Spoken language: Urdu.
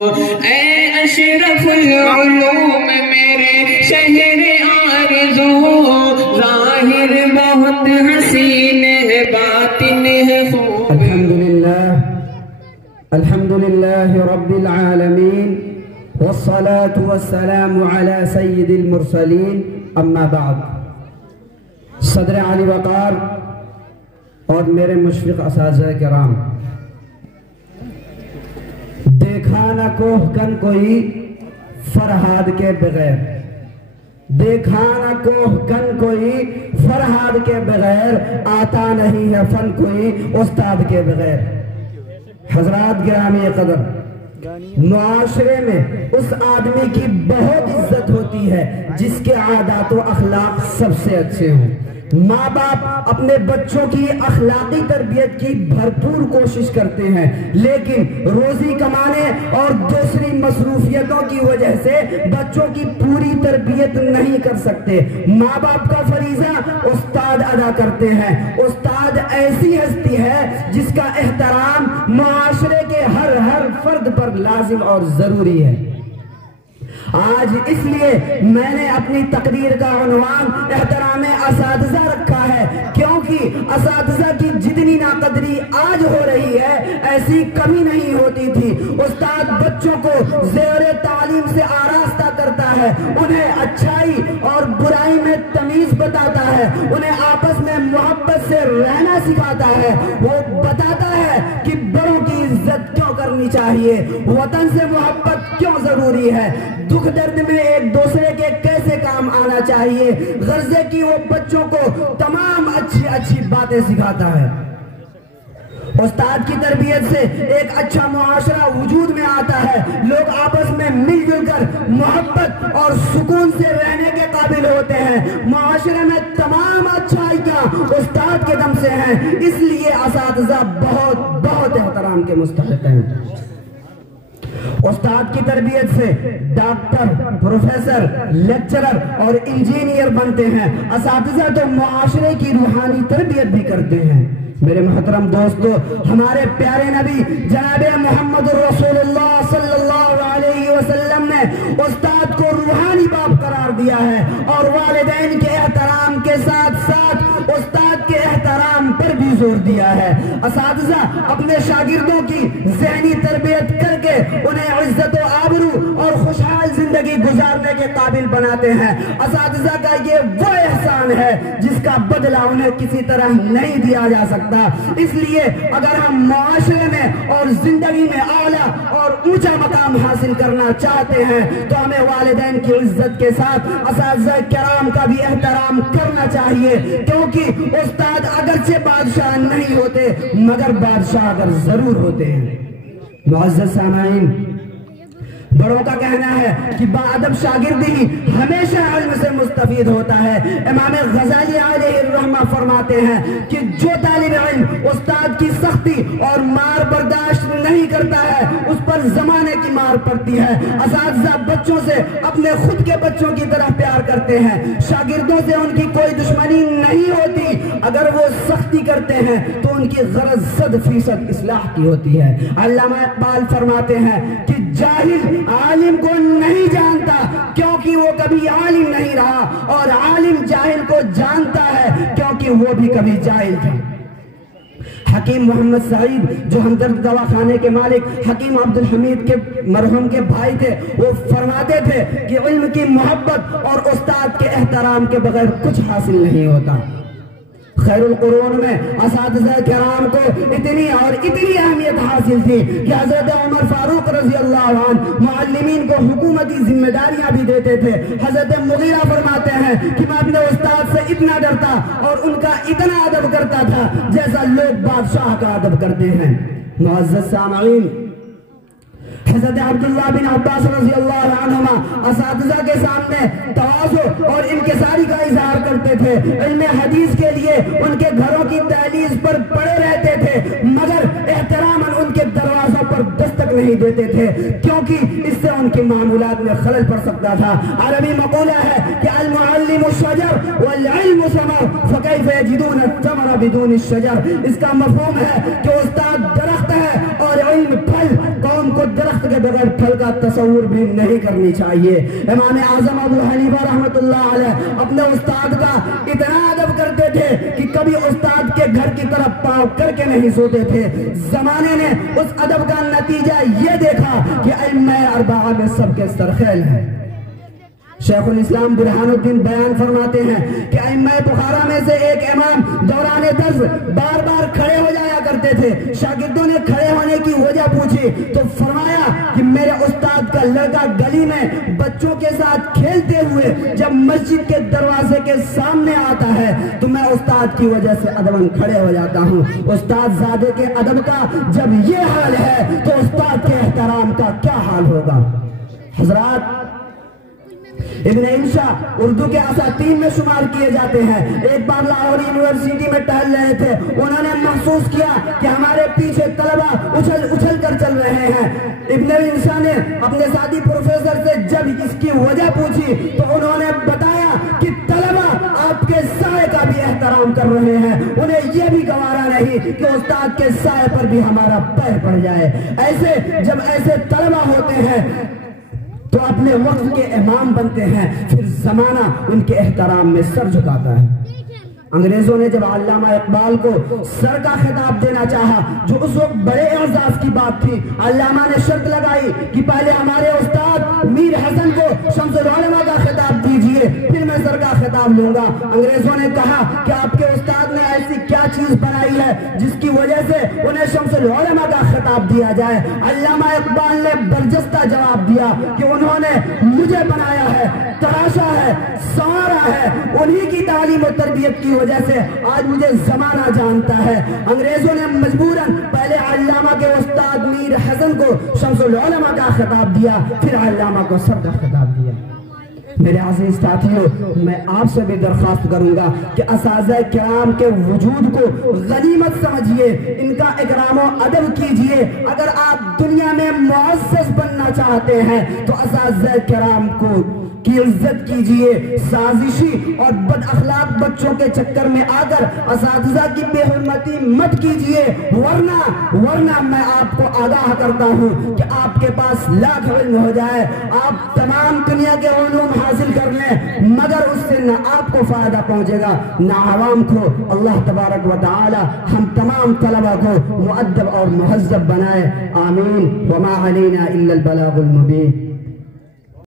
اے اشرف العلوم میرے شہر آرزو، ظاہر بہت حسین ہے باطن ہے خوب۔ الحمدللہ رب العالمین والصلاة والسلام على سید المرسلین، اما بعد۔ صدر علی وقار اور میرے مشفق اساتذہ کرام، دیکھا نہ کوہ کن کوئی فرہاد کے بغیر، دیکھا نہ کوہ کن کوئی فرہاد کے بغیر، آتا نہیں ہے فن کوئی استاد کے بغیر۔ حضرات گرامی قدر، معاشرے میں اس آدمی کی بہت عزت ہوتی ہے جس کے عادات و اخلاق سب سے اچھے ہوں۔ ماں باپ اپنے بچوں کی اخلاقی تربیت کی بھرپور کوشش کرتے ہیں، لیکن روزی کمانے اور دوسری مصروفیتوں کی وجہ سے بچوں کی پوری تربیت نہیں کر سکتے۔ ماں باپ کا فریضہ استاد ادا کرتے ہیں۔ استاد ایسی ہستی ہے جس کا احترام معاشرے کے ہر فرد پر لازم اور ضروری ہے۔ آج اس لیے میں نے اپنی تقریر کا عنوان احترام اساتذہ رکھا ہے، کیونکہ اساتذہ کی جتنی ناقدری آج ہو رہی ہے ایسی کمی نہیں ہوتی تھی۔ استاد بچوں کو زیر تعلیم سے آراستہ کرتا ہے، انہیں اچھائی اور برائی میں تمیز بتاتا ہے، انہیں آپس میں محبت سے رہنا سکھاتا ہے، وہ بتاتا ہے کہ بڑوں کی عزت کیوں کرنی چاہیے، وطن سے محبت کیوں ضروری ہے، دکھ درد میں ایک دوسرے کے کیسے کام آنا چاہیے، غرضے کی وہ بچوں کو تمام اچھی باتیں سکھاتا ہے۔ استاد کی تربیت سے ایک اچھا معاشرہ وجود میں آتا ہے، لوگ آپس میں مل جل کر محبت اور سکون سے رہنے کے قابل ہوتے ہیں، معاشرے میں تمام اچھائیاں استاد کے دم سے ہیں، اس لیے اساتذہ بہت احترام کے مستحق ہیں۔ استاد کی تربیت سے ڈاکٹر، پروفیسر، لیکچرر اور انجینئر بنتے ہیں۔ اساتذہ تو معاشرے کی روحانی تربیت بھی کرتے ہیں۔ میرے محترم دوستو، ہمارے پیارے نبی جناب محمد رسول اللہ صلی اللہ علیہ وسلم نے استاد کو روحانی باپ قرار دیا ہے، اور والدین کے احترام کے ساتھ ساتھ استاد کے احترام پر بھی زور دیا ہے۔ اساتذہ اپنے شاگردوں کی ذہنی تربیت کر کے انہیں عزت و آبرو اور خوشحال زندگی گزارنے کے قابل بناتے ہیں۔ اساتذہ کا یہ وہ احسان ہے جس کا بدلہ انہیں کسی طرح نہیں دیا جا سکتا۔ اس لیے اگر ہم معاشرے میں اور زندگی میں اعلیٰ اور اونچا مقام حاصل کرنا چاہتے ہیں تو ہمیں والدین کی عزت کے ساتھ اساتذہ کرام کا بھی احترام کرنا چاہیے، کیونکہ استاد اگرچہ بادشاہ نہیں ہوتے مگر بادشاہ اگر ضرور ہوتے ہیں۔ معزز سامعین، بڑوں کا کہنا ہے کہ باادب شاگرد ہی ہمیشہ علم سے مستفید ہوتا ہے۔ امام غزالی علیہ الرحمہ فرماتے ہیں کہ جو طالب علم استاد کی سختی اور مار برداشت نہیں کرتا ہے اس پر زمانے کی مار پڑتی ہے۔ اساتذہ بچوں سے اپنے خود کے بچوں کی طرح پیار کرتے ہیں، شاگردوں سے ان کی کوئی دشمنی نہیں ہوتی، اگر وہ سختی کرتے ہیں تو ان کی غرض 100% اصلاح کی ہوتی ہے۔ علامہ اقبال فرماتے ہیں کہ جاہل عالم کو نہیں جانتا کیونکہ وہ کبھی عالم نہیں رہا، اور عالم جاہل کو جانتا ہے کیونکہ وہ بھی کبھی جاہل تھا۔ حکیم محمد سعید جو ہمدرد دواخانے کے مالک حکیم عبدالحمید کے مرحوم کے بھائی تھے، وہ فرماتے تھے کہ علم کی محبت اور استاد کے احترام کے بغیر کچھ حاصل نہیں ہوتا۔ خیر القرون میں اساتذہ کرام کو اتنی اہمیت حاصل تھی کہ حضرت عمر فاروق رضی اللہ عنہ معلمین کو حکومتی ذمہ داریاں بھی دیتے تھے۔ حضرت مغیرہ فرماتے ہیں کہ میں اپنے استاد سے اتنا ڈرتا اور ان کا اتنا ادب کرتا تھا جیسا لوگ بادشاہ کا ادب کرتے ہیں۔ معزز سامعین، حضرت عبداللہ بن عباس رضی اللہ عنہما اساتذہ کے سامنے تواضع اور انکساری کا اظہار کرتے تھے، علم حدیث کے لیے ان کے گھروں کی دہلیز پر پڑے رہتے تھے، مگر احتراماً ان کے دروازوں پر دستک نہیں دیتے تھے کیونکہ اس سے ان کی معمولات میں خلل پڑ سکتا تھا۔ عربی مقولہ ہے کہ المعلم الشجر والعلم ثمر فکیف یجدون الثمر بدون الشجر، اس کا مفہوم ہے کہ استاد درخت ہے اور علم پھل، قوم قوم کو درخت کے بغیر پھل کا تصور بھی نہیں کرنی چاہیے۔ امام اعظم ابو حنیفہ رحمۃ اللہ علیہ اپنے استاد کا اتنا ادب کرتے تھے کہ کبھی استاد کے گھر کی طرف پاؤں کر کے نہیں سوتے تھے۔ زمانے نے اس ادب کا نتیجہ یہ دیکھا کہ ائمہ اربعہ میں سب کے سرخیل ہیں۔ شیخ الاسلام برہان الدین بیان فرماتے ہیں کہ ائمہ بخارا میں سے ایک امام دوران درس بار بار کھڑے ہو جایا کرتے تھے۔ شاگردوں نے کھڑے ہونے کی وجہ پوچھی تو فرمایا کہ میرے استاد کا لڑکا گلی میں بچوں کے ساتھ کھیلتے ہوئے جب مسجد کے دروازے کے سامنے آتا ہے تو میں استاد کی وجہ سے ادباً کھڑے ہو جاتا ہوں۔ استاد زادے کے ادب کا جب یہ حال ہے تو استاد کے احترام کا کیا حال ہوگا؟ حضرات، ابن انشا اردو کے اساتین میں شمار کیے جاتے ہیں۔ ایک بار لاہور یونیورسٹی میں ٹہل رہے تھے، انہوں نے محسوس کیا کہ ہمارے پیچھے طلبہ اچھل کر چل رہے ہیں۔ ابن انشا نے اپنے ساتھی پروفیسر سے جب اس کی وجہ پوچھی تو انہوں نے بتایا کہ طلبہ آپ کے سائے کا بھی احترام کر رہے ہیں، انہیں یہ بھی گوارا نہیں کہ استاد کے سائے پر بھی ہمارا پیر پڑ جائے۔ جب ایسے طلبہ ہوتے ہیں تو اپنے وقت کے امام بنتے ہیں، پھر زمانہ ان کے احترام میں سر جھکاتا ہے۔ انگریزوں نے جب علامہ اقبال کو سر کا خطاب دینا چاہا، جو اس وقت بڑے اعزاز کی بات تھی، علامہ نے شرط لگائی کہ پہلے ہمارے استاد میر حسن کو شمس العلماء کا خطاب دیجئے، پھر میں سر کا خطاب لوں گا۔ انگریزوں نے کہا کہ آپ کے استاد نے ایسی کیا چیز بنائی ہے جس کی وجہ سے انہیں شمس العلماء کا خطاب دیا جائے؟ علامہ اقبال نے برجستہ جواب دیا کہ انہوں نے مجھے بنایا ہے، تراشا ہے، سنوارا ہے، انہی کی تعلیم و تربیت کی وجہ سے آج مجھے زمانہ جانتا ہے۔ انگریزوں نے مجبوراً پہلے علامہ کے استاد میر حسن کو شمس العلماء کا خطاب دیا، پھر علامہ کو سر کا خطاب دیا۔ میرے عزیز ساتھیوں، میں آپ سے بھی درخواست کروں گا کہ اساتذہ کرام کے وجود کو غنیمت سمجھیے، ان کا اکرام و ادب کیجئے۔ اگر آپ دنیا میں معزز بننا چاہتے ہیں تو اساتذہ کرام کی عزت کیجئے۔ سازشی اور بد اخلاق بچوں کے چکر میں آ کر اساتذہ کی بے حرمتی مت کیجئے، ورنہ میں آپ کو آگاہ کرتا ہوں کہ آپ کے پاس لاکھ علم ہو جائے، آپ تمام دنیا کے علوم حاصل کر لیں، مگر اس سے نہ آپ کو فائدہ پہنچے گا نہ عوام کو۔ اللہ تبارک و تعالی ہم تمام طلبہ کو مؤدب اور مہذب بنائے، آمین۔ وما علینا الا البلاغ المبین۔